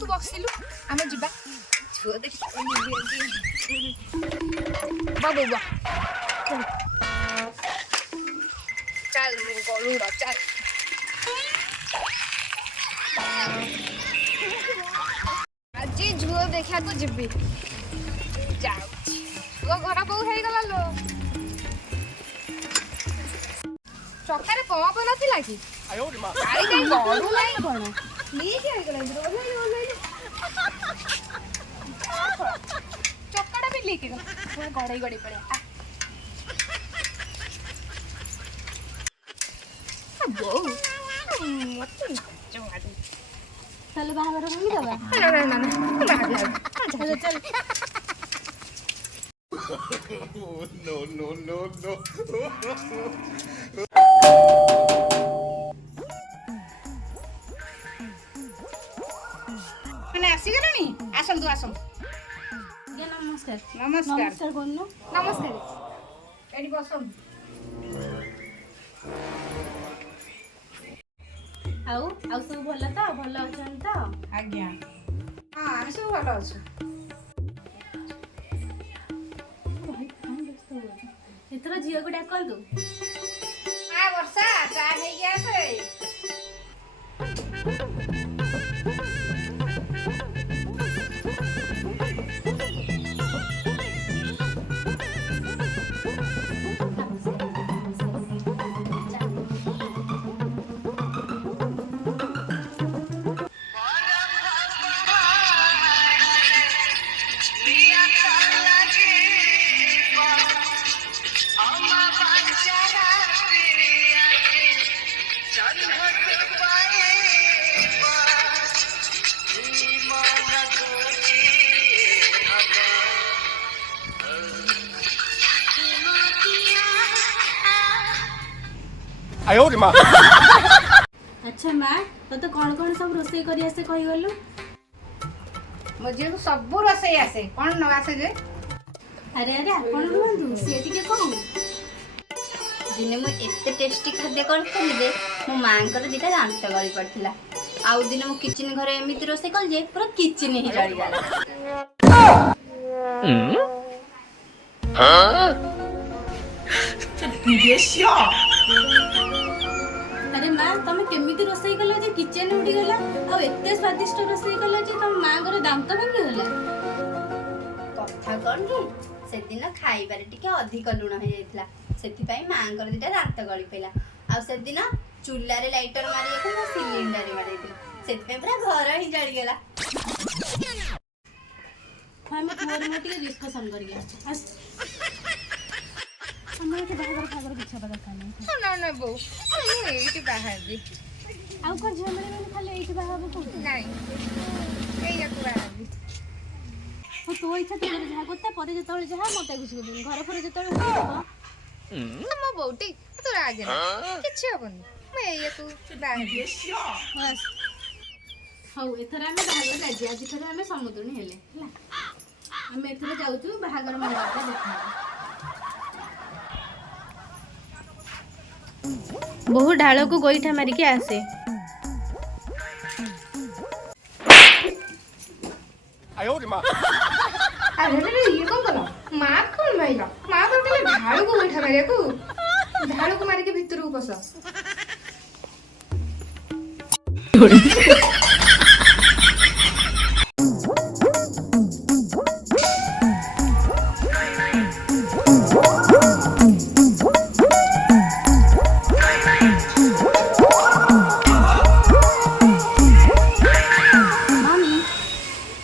तू बसिलु आमे जिबा छुआ देख बाबू बा चल गलुड़ा चल आज झुओ देखा को जिबी जाऊ झुओ घर बहु हे गला लो चक्कर पंप नथिला कि आयो रे मां गाड़ी काई गडू नाही कोन नी के हे गला ओले चक्कड़ा भी लेके गला पूरा गड़ाई गड़ाई पड़े बो मत जमादे चल बाहर होई दबा ना चल चल no no no no मैंने आसी गलनी आसन तू आसन नमस्कार नमस्कार नमस्कार बोलनो नमस्कार एडी बसम आउ सब भल तो भल अछन तो आज्ञा हां आमे सब भलो अछु एथरा झियो को डाकल दो आ वर्षा चा नै गया से आयो रे मां अच्छा मां तो कौन सब रोसे करी आसे कहि गलु मुझे तो सब रसई आसे कोन न आसे जे अरे अरे आपण रुहंतु से टिके कहू दिने मु एते टेस्टी खाद्य करथली जे मो मांकर दिटा दांत गली पड़थिला आउ दिन मु किचन घरे एमिति रोसे कल जे पूरा किचन ही जड़ी जाला अरे मां तमे केमिति रोसई कला जे किचन उडी गला आ एते स्वादिष्ट रोसई कला जे तम मां घर दांत भांगी गला कथा कोन रे से दिन खाइबारे टिके अधिक लुण हो जाइतला सेति पई मां घर दिटा दांत गली पेला आ से दिन चुल्ला रे लाइटर मारी के ना सिलिंडर रे मारी दिला सेति पे पूरा घर ही जड़ी गला हम तोर मोटी डिस्कशन कर गया हमरा के बाहर खागर किछ पता नहीं ना ना बो हम एठी बाहर दी आउ कोन झमरे में खाली एठी बाहर को नहीं ए या को बाहर दी हो तो इच्छा तोरे जहा कोता परे जतोळे जहा मते कुछ दिन घर पर जतोळे होइबो हम बोटी तो आगे ना किछ हबनी मैं या को बाहर दी बस हौ एथरा में बाहर लाजी आज थरा में समुद्रनी हेले हला हम एथरा जाउछु बाहागर मंडप देखा बहु ढाल को गोईठा मारिके आसे आयो रे मां अरे ये कौन कला मां कौन माइला मां तो तेरे झाड़ू को बैठा मारे को झाड़ू को मारे के भीतर को पसा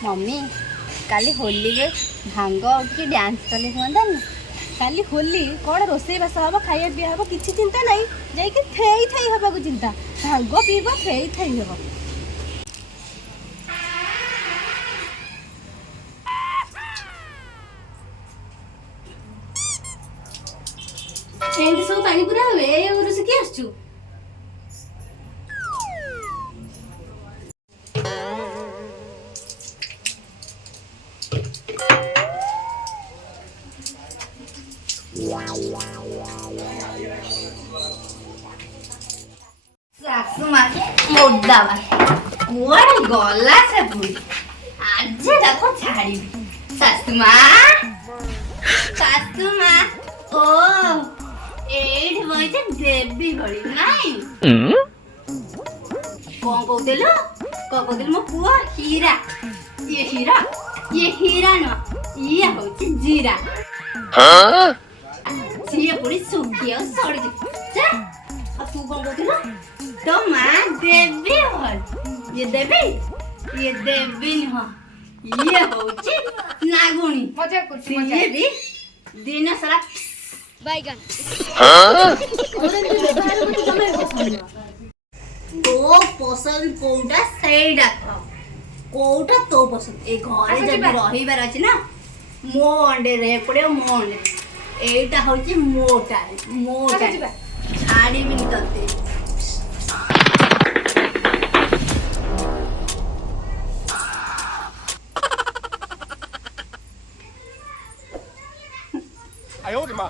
मम्मी काली होली रे भांग के डांस कले हुआ काली होली कौन रोसई बास हम खाया पिया हम किसी चिंता नहीं जाइए थेई थेई हवा को चिंता भांग पीब थेई थेई हम सब पानी पूरा हुए से किए आसचु सासू माँ के मुद्दा କୁଆଡେ ଗଲା ସେ ବୁଢୀ ଆଜି ତାକୁ ଛାଡିବି। ଶାଶୁମା ଶାଶୁମା ଓ ଏଇଠି ବଇছে ଦେବୀ ଭଳି ନାଇଁ। କଣ କହୁଥିଲୁ ମୋ ପୁଅ ହୀରା। ଇଏ ହୀରା ନୁହଁ ଇଏ ହଉଛି ଜିରା। ସିଏ ପୁଣି ଶୁଖି ଆଉ ସଡିଛି। ଆଉ ତୁ କଣ କହୁଥିଲୁ ତୋ ମା ଦେବୀ ଭଳି। ଇଏ ଦେବୀ ନୁହଁ ଇଏ ହଉଛି ନାଗୁଣୀ। ମଜା କରୁଛି ସିଏ ବି ଦିନ ସାରା ତୋ ପସନ୍ଦ କୋଉଟା ସେଇଟା କୋଉଟା ତୋ ପସନ୍ଦ। ଏ ଘରେ ଯଦି ରହିବାର ଅଛି ନା ମୋ ଅଣ୍ଡେରେ ପଡିବ ମୋ ଅଣ୍ଡେ। ଏଇଟା ହଉଛି ମୋଟା ଛାଡିବିନି ତତେ।哎呦我的妈！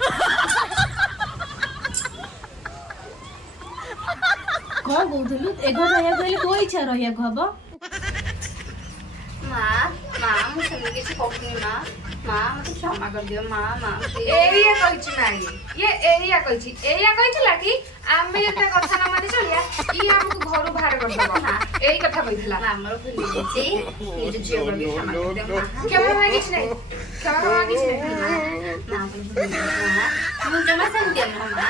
କଣ କହୁଥିଲୁ ଏ ଘର ରହିବାକୁ ହେଲେ ତୋ ଇଚ୍ଛା ରହିବାକୁ ହବ। ମା ମୁଁ ସେମିତି କିଛି କହୁନି। ମା ମତେ କ୍ଷମା କରିଦିଅ ମା। ଏଇଆ କହିଛି ନା ଇଏ ଏଇଆ କହିଥିଲା କି ଆମେ ଯେତେ କଥା ନ ମାନି ଚଳିଆ ଇଏ ଆମକୁ ଘରୁ ବାହାର କରିଦବ। ଏଇ କଥା କହିଥିଲା। ଆମର ଭୁଲି ଯାଇଛି ନିଜ ଝିଅ ବୋଲି କ୍ଷମା କରିଦିଅ ମା। କ୍ଷମା ମାଗିଛି ନାହିଁ ମୁଁ ଜମା ସେମିତି ନୁହଁ ମା।